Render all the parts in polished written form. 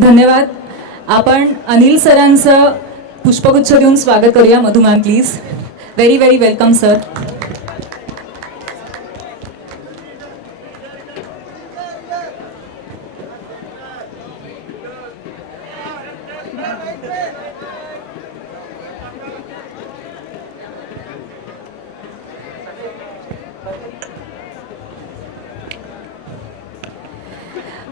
धन्यवाद. आपण अनिल सरांचं पुष्पगुच्छ देऊन स्वागत करूया. Madhu ma'am please. Very very welcome sir.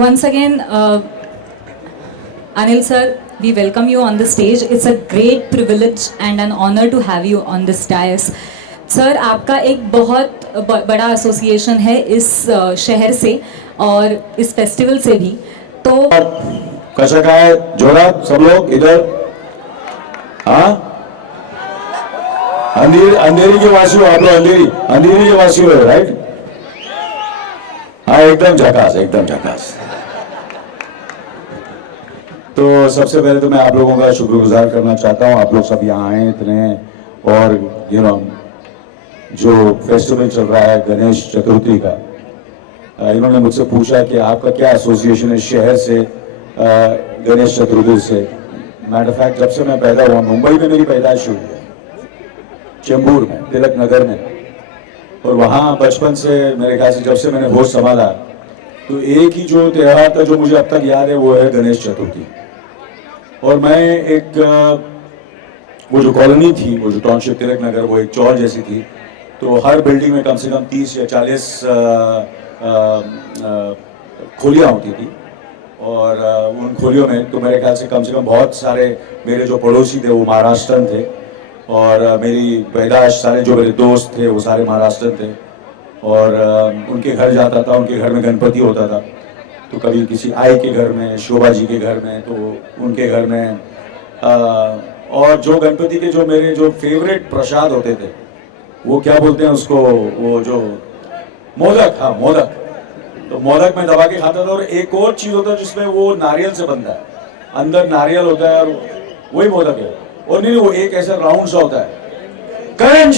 Once again, Anil sir, we welcome you on the stage. It's a great privilege and an honor to have you on this dais. Sir, आपका एक बहुत बड़ा एसोसिएशन है इस शहर से और इस फेस्टिवल से भी. तो कसं काय जोरात सब लोग इधर. हाँ, अंधेरी के वासी हो आप लोग. अंधेरी के वासी हो, राइट. हाँ, एकदम झकास, एकदम झकास. तो सबसे पहले तो मैं आप लोगों का शुक्रगुजार करना चाहता हूँ. आप लोग सब यहाँ आए इतने, और जो फेस्टिवल चल रहा है गणेश चतुर्थी का, इन्होंने मुझसे पूछा कि आपका क्या एसोसिएशन है शहर से गणेश चतुर्थी से. मैटर फैक्ट, जब से मैं पैदा हुआ, मुंबई में मेरी पैदाइश हुई है, चेंबूर में, तिलक नगर में. और वहाँ बचपन से, मेरे ख्याल से जब से मैंने होश संभाला, तो एक ही जो त्यौहार था जो मुझे अब तक याद है वो है गणेश चतुर्थी. और मैं एक वो जो कॉलोनी थी, वो जो टाउनशिप तिलक नगर, वो एक चौर जैसी थी. तो हर बिल्डिंग में कम से कम 30 या 40 खोलियाँ होती थी. और उन खोलियों में तो मेरे ख्याल से कम बहुत सारे मेरे जो पड़ोसी थे वो महाराष्ट्रन थे. और मेरी पैदाइश, सारे जो मेरे दोस्त थे वो सारे महाराष्ट्रन थे. और उनके घर जाता था, उनके घर में गणपति होता था. तो कभी किसी आई के घर में, शोभा जी के घर में, तो उनके घर में. और जो गणपति के जो मेरे जो फेवरेट प्रसाद होते थे, वो क्या बोलते हैं उसको, वो जो मोदक. हाँ, मोदक. तो मोदक मैं दबा के खाता था. और एक और चीज़ होता है जिसमें वो नारियल से बनता है, अंदर नारियल होता है, और वही मोदक है. और नहीं, वो एक ऐसा राउंड सा होता है, करण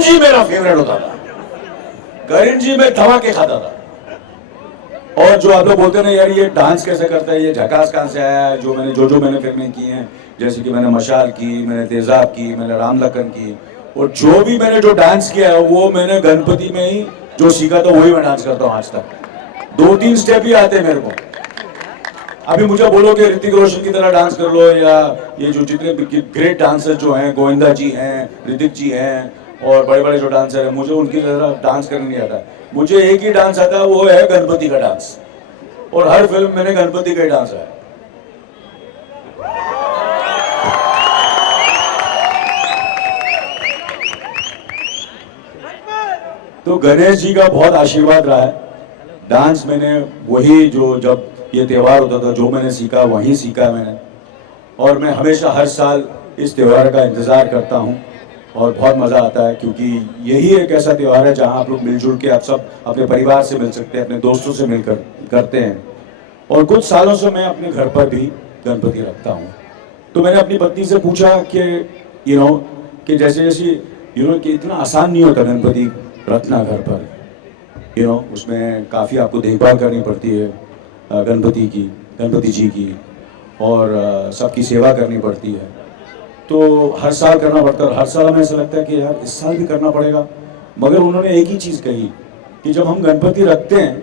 जी मेरा फेवरेट होता था. करण जी मैं दबा के खाता था. और जो आप लोग बोलते हैं ना यार ये डांस कैसे करता है, ये झकास कहाँ से आया है, जो मैंने फिल्में की हैं, जैसे कि मैंने मशाल की, मैंने तेजाब की, मैंने राम लखन की, और जो भी मैंने जो डांस किया है वो मैंने गणपति में ही जो सीखा था वही मैं डांस करता हूँ आज तक. 2-3 स्टेप ही आते हैं मेरे को. अभी मुझे बोलो कि ऋतिक रोशन की तरह डांस कर लो, या ये जो जितने ग्रेट डांसर जो हैं, गोविंदा जी हैं, ऋतिक जी हैं, और बड़े बड़े जो डांसर हैं, मुझे उनकी तरह डांस करने नहीं आता. मुझे एक ही डांस आता है, वो है गणपति का डांस. और हर फिल्म मैंने गणपति का ही डांस है. तो गणेश जी का बहुत आशीर्वाद रहा है. डांस मैंने वही जो जब ये त्यौहार होता था जो मैंने सीखा वहीं सीखा मैंने. और मैं हमेशा हर साल इस त्यौहार का इंतज़ार करता हूँ और बहुत मज़ा आता है, क्योंकि यही एक ऐसा त्यौहार है जहाँ आप लोग मिलजुल के आप सब अपने परिवार से मिल सकते हैं, अपने दोस्तों से मिलकर करते हैं. और कुछ सालों से मैं अपने घर पर भी गणपति रखता हूँ. तो मैंने अपनी पत्नी से पूछा कि कि जैसे कि इतना आसान नहीं होता गणपति रखना घर पर. उसमें काफ़ी आपको देखभाल करनी पड़ती है गणपति जी की, और सबकी सेवा करनी पड़ती है. तो हर साल करना पड़ता है. हर साल हमें ऐसा लगता है कि यार इस साल भी करना पड़ेगा. मगर उन्होंने एक ही चीज़ कही कि जब हम गणपति रखते हैं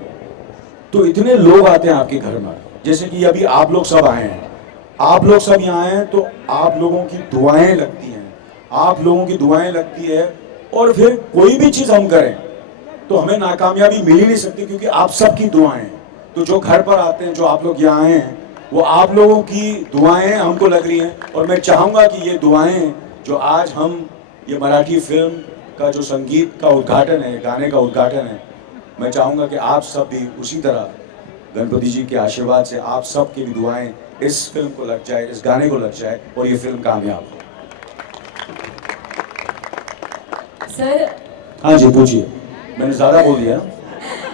तो इतने लोग आते हैं आपके घर में, जैसे कि अभी आप लोग सब आए हैं, आप लोग सब यहाँ आए हैं, तो आप लोगों की दुआएं लगती हैं. और फिर कोई भी चीज़ हम करें तो हमें नाकामयाबी मिल ही नहीं सकती, क्योंकि आप सबकी दुआएं हैं. तो जो घर पर आते हैं, जो आप लोग यहाँ आए हैं, वो आप लोगों की दुआएं हमको लग रही हैं. और मैं चाहूँगा कि ये दुआएं जो आज हम ये मराठी फिल्म का जो संगीत का उद्घाटन है, गाने का उद्घाटन है, मैं चाहूँगा कि आप सब भी उसी तरह गणपति जी के आशीर्वाद से आप सब की भी दुआएं इस फिल्म को लग जाए, इस गाने को लग जाए, और ये फिल्म कामयाब हो. सर. हाँ जी, पूछिए. मैंने ज़्यादा बोल दिया.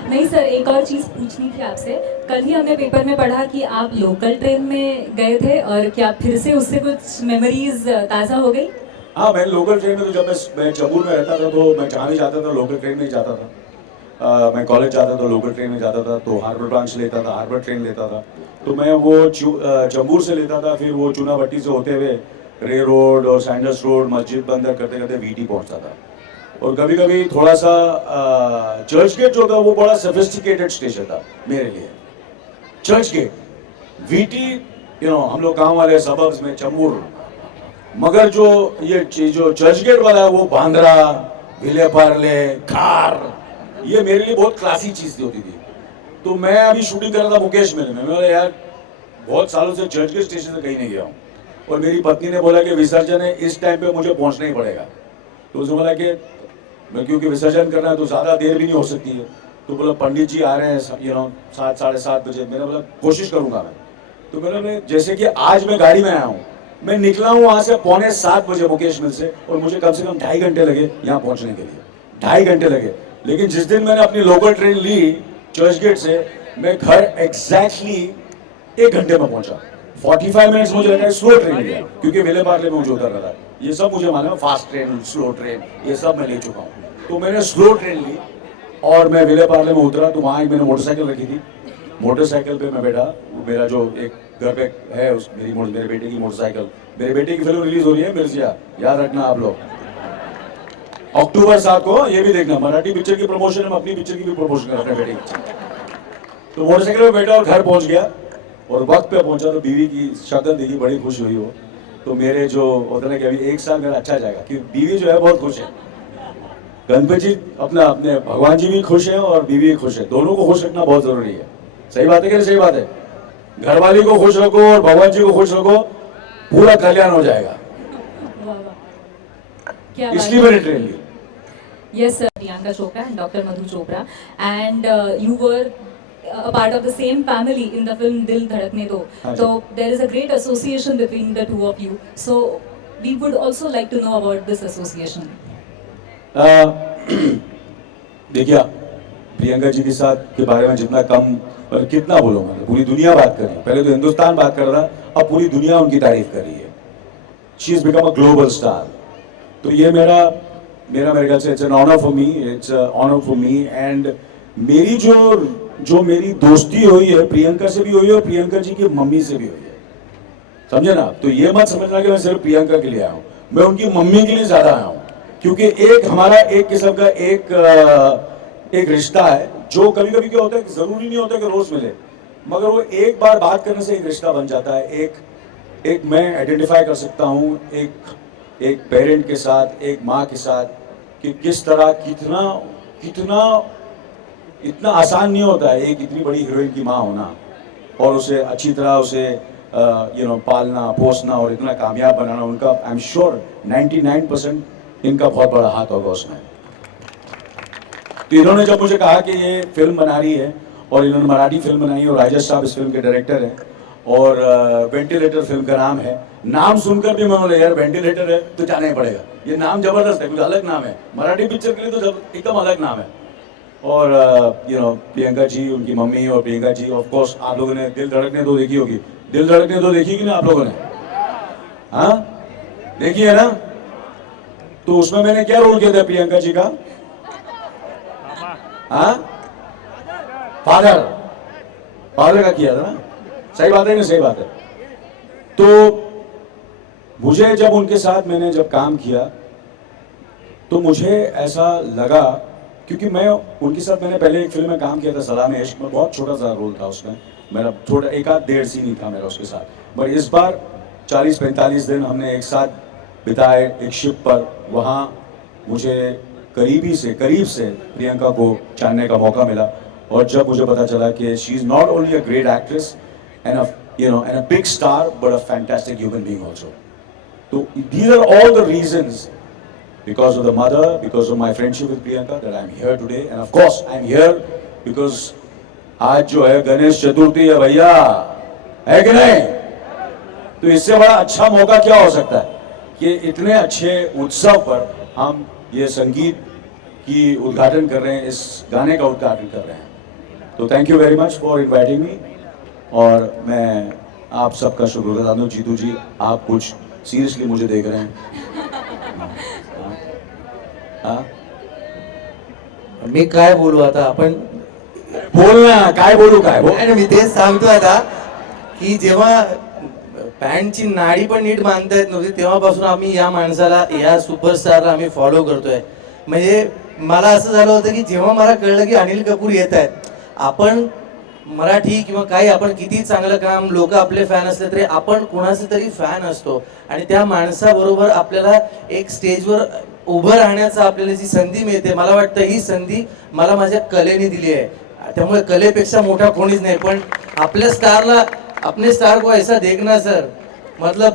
नहीं सर, एक और चीज़ पूछनी थी आपसे. कल ही हमने पेपर में पढ़ा कि आप लोकल ट्रेन में गए थे, और क्या फिर से उससे कुछ मेमोरीज ताज़ा हो गई? हाँ, मैं लोकल ट्रेन में, तो जब मैं चेंबूर में रहता था तो मैं जहाँ भी जाता था लोकल ट्रेन में ही जाता था. मैं कॉलेज जाता था, लोकल ट्रेन में जाता था, तो हार्बर ब्रांच लेता था, हार्बर ट्रेन लेता था। तो मैं वो चंबूर से लेता था, फिर वो चुनाभट्टी से होते हुए रे रोड और सैंडर्स रोड, मस्जिद बंदर करते करते वीटी पहुंचता था। और कभी कभी थोड़ा सा चर्च गेट जो था वो बड़ा सोफिस्टिकेटेड स्टेशन था मेरे लिए। चर्च गेट, वीटी, हम लोग गांव वाले सबब्स में चंबूर, मगर जो जो चर्च गेट वाला है वो बांद्रा, विले पार्ले, खार, ये मेरे लिए बहुत क्लासी चीज होती थी। तो मैं अभी शूटिंग कर रहा था मुकेश मेले में, मैं बोला यार बहुत सालों से चर्च गेट स्टेशन से कहीं नहीं गया हूँ, और मेरी पत्नी ने बोला कि विसर्जन है, इस टाइम पे मुझे पहुंचना ही पड़ेगा। तो उसने बोला कि मैं क्योंकि विसर्जन करना है तो ज़्यादा देर भी नहीं हो सकती है। तो बोला पंडित जी आ रहे हैं 7 साढ़े 7 बजे। मैंने बोला कोशिश करूंगा मैं। तो मैं जैसे कि आज मैं गाड़ी में आया हूँ, मैं निकला हूँ वहाँ से 6:45 मुकेश मिल से, और मुझे कम से कम 2.5 घंटे लगे यहाँ पहुँचने के लिए, 2.5 घंटे लगे। लेकिन जिस दिन मैंने अपनी लोकल ट्रेन ली चर्च गेट से, मैं घर एग्जैक्टली 1 घंटे में पहुंचा। 45 मिनट्स मुझे लगा स्लो ट्रेन लिया, क्योंकि विले पार्ले में मुझे उतरना था। ये सब मुझे मालूम है, फास्ट ट्रेन, स्लो ट्रेन, ये सब मैं ले चुका हूँ। तो मैंने स्लो ट्रेन ली और मैं विले पार्ले में उतरा, तो वहाँ एक मैंने मोटरसाइकिल रखी थी। मोटरसाइकिल पे मैं बैठा, मेरा जो एक घर पे है मेरे बेटे की मोटरसाइकिल, मेरे बेटे की फिल्म रिलीज हो रही है मिर्जिया, याद रखना आप लोग, अक्टूबर 7 को, ये भी देखना, मराठी पिक्चर की प्रमोशन है, अपनी पिक्चर की भी प्रमोशन कर अपने बेटे की। तो मोटरसाइकिल पे बैठा और घर पहुंच गया, और वक्त पे पहुंचा तो बीवी की शक्ल देखी, बड़ी खुश हुई वो। तो मेरे जो होता है कि अभी 1 साल मेरा अच्छा जाएगा, क्योंकि बीवी जो है बहुत खुश है। गणपति जी अपने भगवान जी भी खुश है और बीवी भी खुश है, दोनों को खुश रखना बहुत जरूरी है। सही बात है कि नहीं? सही बात है। घरवाली को खुश रखो और भगवान जी को खुश रखो, पूरा कल्याण हो जाएगा। वाह वाह, क्या इसलिए मैंने train Lee. Yes, sir. Priyanka Chopra and Dr. Madhu Chopra, and you were a part of the same family in the film Dil Dhadakne Do. हाँ जी। So there is a great association between the two of you. So we would also like to know about this association. देखिए, प्रियंका जी के साथ के बारे में जितना कम और कितना बोलूँगा, पूरी दुनिया बात कर रही है। पहले तो हिंदुस्तान बात कर रहा था, अब पूरी दुनिया उनकी तारीफ कर रही है। She is become a global star. तो ये मेरे ख्याल से it's an honour for me, it's honour for me. And मेरी जो मेरी दोस्ती हुई है प्रियंका से भी हुई है, और प्रियंका जी की मम्मी से भी हुई है, समझे ना? तो ये मत समझना कि मैं सिर्फ प्रियंका के लिए आया हूँ, मैं उनकी मम्मी के लिए ज्यादा आया हूँ। क्योंकि एक हमारा एक किस्म का एक रिश्ता है, जो कभी कभी क्या होता है कि जरूरी नहीं होता कि रोज मिले, मगर वो एक बार बात करने से एक रिश्ता बन जाता है। एक मैं आइडेंटिफाई कर सकता हूँ एक पेरेंट के साथ, एक माँ के साथ, कि किस तरह इतना आसान नहीं होता है एक इतनी बड़ी हीरोइन की माँ होना, और उसे अच्छी तरह उसे पालना पोसना और इतना कामयाब बनाना। उनका आई एम श्योर 99% इनका बहुत बड़ा हाथ होगा उसमें। तो इन्होंने जब मुझे कहा कि ये फिल्म बना रही है, और इन्होंने मराठी फिल्म बनाई है, और राजेश साहब इस फिल्म के डायरेक्टर हैं, और वेंटिलेटर फिल्म का नाम है, नाम सुनकर भी मैं बोला यार वेंटिलेटर है तो जाना ही पड़ेगा, ये नाम जबरदस्त है, कुछ अलग नाम है, मराठी पिक्चर के लिए तो एकदम अलग नाम है। और प्रियंका जी, उनकी मम्मी, और प्रियंका जी, ऑफ कोर्स आप लोगों ने दिल धड़कने दो देखी होगी। दिल धड़कने दो देखी कि ना आप लोगों ने? हाँ, देखी है ना? तो उसमें मैंने क्या रोल किया था प्रियंका जी का? हाँ, फादर का किया था ना? सही बात है ना? सही बात है। तो मुझे जब उनके साथ मैंने जब काम किया, तो मुझे ऐसा लगा, क्योंकि मैं उनके साथ मैंने पहले एक फिल्म में काम किया था, सलाम इश्क में, बहुत छोटा सा रोल था उसमें मेरा, थोड़ा एक आध डेढ़ सीन ही था मेरा उसके साथ। पर इस बार 40-45 दिन हमने एक साथ बिताए एक शिप पर। वहाँ मुझे करीब से प्रियंका को जानने का मौका मिला, और जब मुझे पता चला कि she is not only a great actress and a big star, but a fantastic human being also. तो these are all the reasons, because of the mother, because of my friendship with Priyanka, that I'm here today. And of course I'm here because आज जो है गणेश चतुर्थी है भैया, है कि नहीं? तो इससे बड़ा अच्छा मौका क्या हो सकता है कि इतने अच्छे उत्सव पर हम ये संगीत की उद्घाटन कर रहे हैं, इस गाने का उद्घाटन कर रहे हैं। तो thank you very much for inviting me, और मैं आप सबका शुक्रगुजार हूँ। जीतू जी, आप कुछ सीरियसली मुझे देख रहे हैं? हाँ, मी काय बोलू आता आपण बोल ना, काय बोलू काय बोल. नाही, मी तेच सांगतो आता की जेव्हा पॅन्टची नाडी पण नीट बांधता येत नव्हती तेव्हापासून आम्ही या माणसाला या सुपरस्टारला आम्ही फॉलो करतोय. म्हणजे मला असं झालं होतं की जेव्हा मला कळलं की अनिल कपूर येत आहेत, आपण मराठी किंवा काही आपण किती चांगलं काम लोक आपले फॅन असले तरी आपण कोणाचे तरी फॅन असतो आणि त्या माणसाबरोबर आपल्याला एक स्टेजवर उभं राहण्याचा आपल्याला जी संधी मिळते, मला वाटतं ही संधी मला माझ्या कलेने दिली आहे. त्यामुळे कलेपेक्षा मोठा कोणीच नाही. पण आपल्या स्टारला अपने स्टार को ऐसा देखना सर, मतलब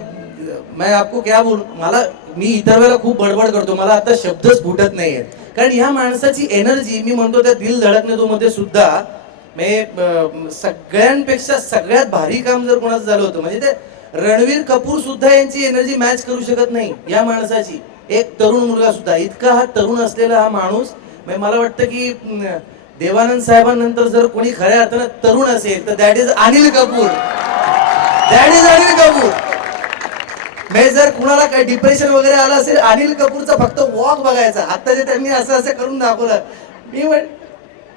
मैं आपको क्या बोलू, मला मी इतर वेळेला खूप बडबड करतो, मला आता शब्दच फुटत नाहीयेत. कारण ह्या माणसाची एनर्जी मी म्हणतो त्या दिल धडकने तो मध्ये सुद्धा सगळ्यांपेक्षा सगळ्यात भारी काम जर कोणाचं झालं होतं म्हणजे ते रणवीर कपूर सुद्धा यांची एनर्जी मॅच करू शकत नाही या माणसाची. एक तरुण मुलगा सुद्धा इतका हा तरुण असलेला हा माणूस, मला वाटतं की देवानंद साहेबांनंतर जर कोणी खऱ्या अर्थानं तरुण असेल तर that is Anil Kapoor. That is Anil Kapoor. जर कुणाला काही डिप्रेशन वगैरे आलं असेल, अनिल कपूरचा फक्त वॉक बघायचा. आता जे त्यांनी असं असं करून दाखवलं, मी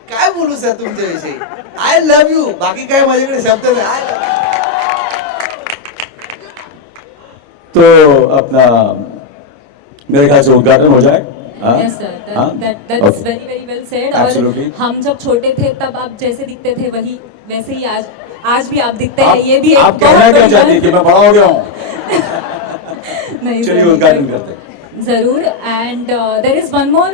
काय बोलू सर तुमच्याविषयी. आय लव्ह यू, बाकी काय माझ्याकडे शब्द नाही. तो अपना मेरे ख्याल से उद्घाटन हो जाए. हाँ? यस सर, हाँ? that's Okay. very very well said. Absolutely. और हम जब छोटे थे तब आप जैसे दिखते थे वही वैसे ही आज भी आप दिखते हैं. ये भी एक आप कहना क्या चाहती हैं कि मैं बड़ा हो गया हूँ? नहीं चलिए सर, उद्घाटन करते हैं. जरूर. And there is one more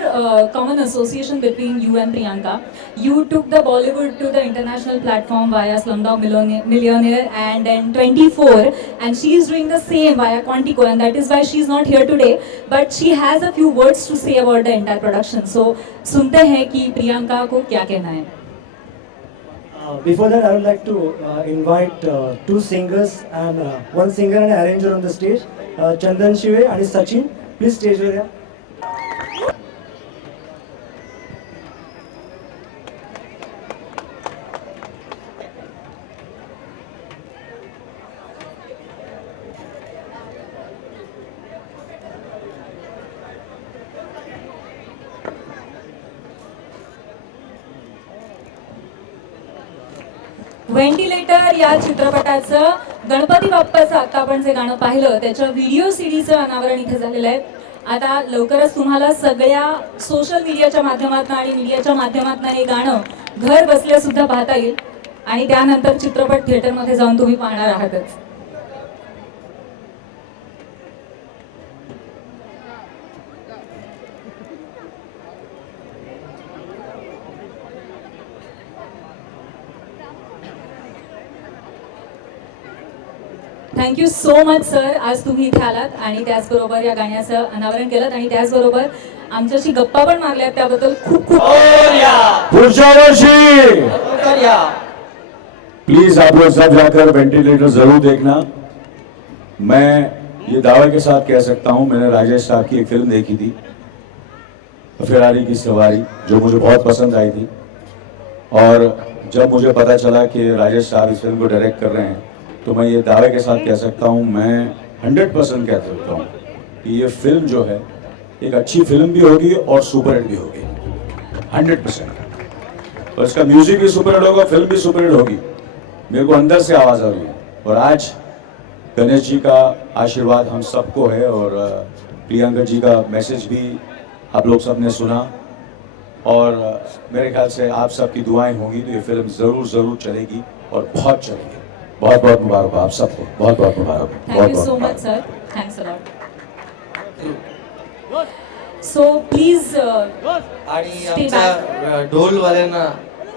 common association between you and Priyanka. You took the Bollywood to the international platform via Slumdog Millionaire and then 24, and she is doing the same via Quantico, and that is why she is not here today. But she has a few words to say about the entire production. So सुनते हैं कि प्रियंका को क्या कहना है. Before that, I would like to invite two singers and one singer and arranger on the stage, Chandan Shive and Sachin. Please stage area. Ventilator या चित्रपटाचं गणपती बाप्पाचं आता आपण जे गाणं पाहिलं त्याच्या व्हिडिओ सीडीचं अनावरण इथे झालेलं आहे. आता लवकरच तुम्हाला सगळ्या सोशल मीडियाच्या माध्यमातून आणि मीडियाच्या माध्यमातून हे गाणं घर बसल्या सुद्धा पाहता येईल आणि त्यानंतर चित्रपट थिएटरमध्ये जाऊन तुम्ही पाहणार आहातच. थँक्यू सो मच सर, आज तुम्ही इथे आलात आणि त्याचबरोबर या गाण्याचं अनावरण केलं आणि त्याचबरोबर आमच्याशी गप्पा पण मारल्यात त्याबद्दल खूप खूप पुढच्या वर्षी प्लीज आप लोग सब जाकर वेंटिलेटर जरूर देखना. मैं ये दावे के साथ कह सकता हूँ, मैंने राजेश साहब की एक फिल्म देखी थी फेरारी की सवारी, जो मुझे बहुत पसंद आई थी. और जब मुझे पता चला कि राजेश साहब इस फिल्म को डायरेक्ट कर रहे हैं तो मैं ये दावे के साथ कह सकता हूँ, मैं 100% कह सकता हूँ कि ये फिल्म जो है एक अच्छी फिल्म भी होगी और सुपर हिट भी होगी 100%. और इसका म्यूजिक भी सुपर हिट होगा, फिल्म भी सुपर हिट होगी. मेरे को अंदर से आवाज़ आ रही है. और आज गणेश जी का आशीर्वाद हम सबको है और प्रियंका जी का मैसेज भी आप लोग सब ने सुना और मेरे ख्याल से आप सबकी दुआएं होंगी तो ये फिल्म ज़रूर ज़रूर चलेगी और बहुत चलेगी. बहुत बहुत मुबारक आप सबको, बहुत बहुत मुबारक. Thank you so much sir, thanks a lot. So please आणि आमच्या ढोलवाल्यांना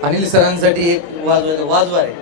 अनिल सरांसाठी एक वाजवा रे.